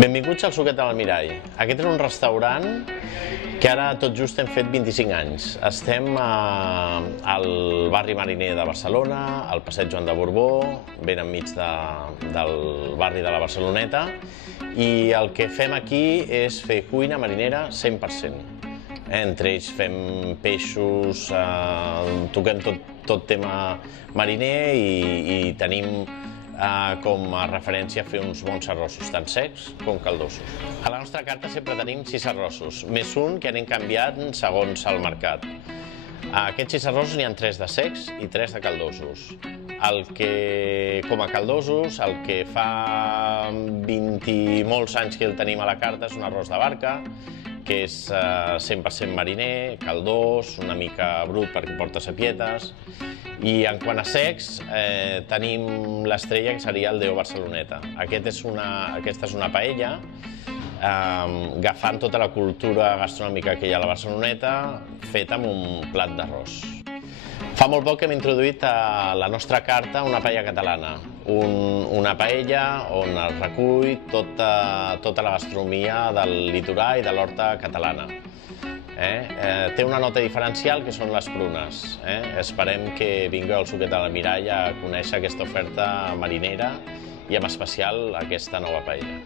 Benvinguts al Suquet de l'Almirall. Aquest és un restaurant que ara tot just hem fet 25 anys. Estem al barri mariner de Barcelona, al passeig Joan de Borbó, ben enmig del barri de la Barceloneta, i el que fem aquí és fer cuina marinera 100%. Entre ells fem peixos, toquem tot tema mariner i tenim com a referència fer uns bons arrossos, tant secs com caldosos. A la nostra carta sempre tenim 6 arrossos, més un que anem canviant segons el mercat. Aquests 6 arrossos n'hi ha 3 de secs i 3 de caldosos. Com a caldosos, el que fa 20 i molts anys que el tenim a la carta és un arròs de barca, que és 100% mariner, caldós, una mica brut perquè porta sapietes. I en quant a secs, tenim l'estrella, que seria el Déu Barceloneta. Aquesta és una paella, agafant tota la cultura gastronòmica que hi ha a la Barceloneta, feta amb un plat d'arròs. Fa molt poc que hem introduït a la nostra carta una paella catalana, una paella on es recull tota la gastronomia del litoral i de l'horta catalana. Té una nota diferencial que són les prunes. Esperem que vingueu al Suquet de l'Almirall a conèixer aquesta oferta marinera i en especial aquesta nova paella.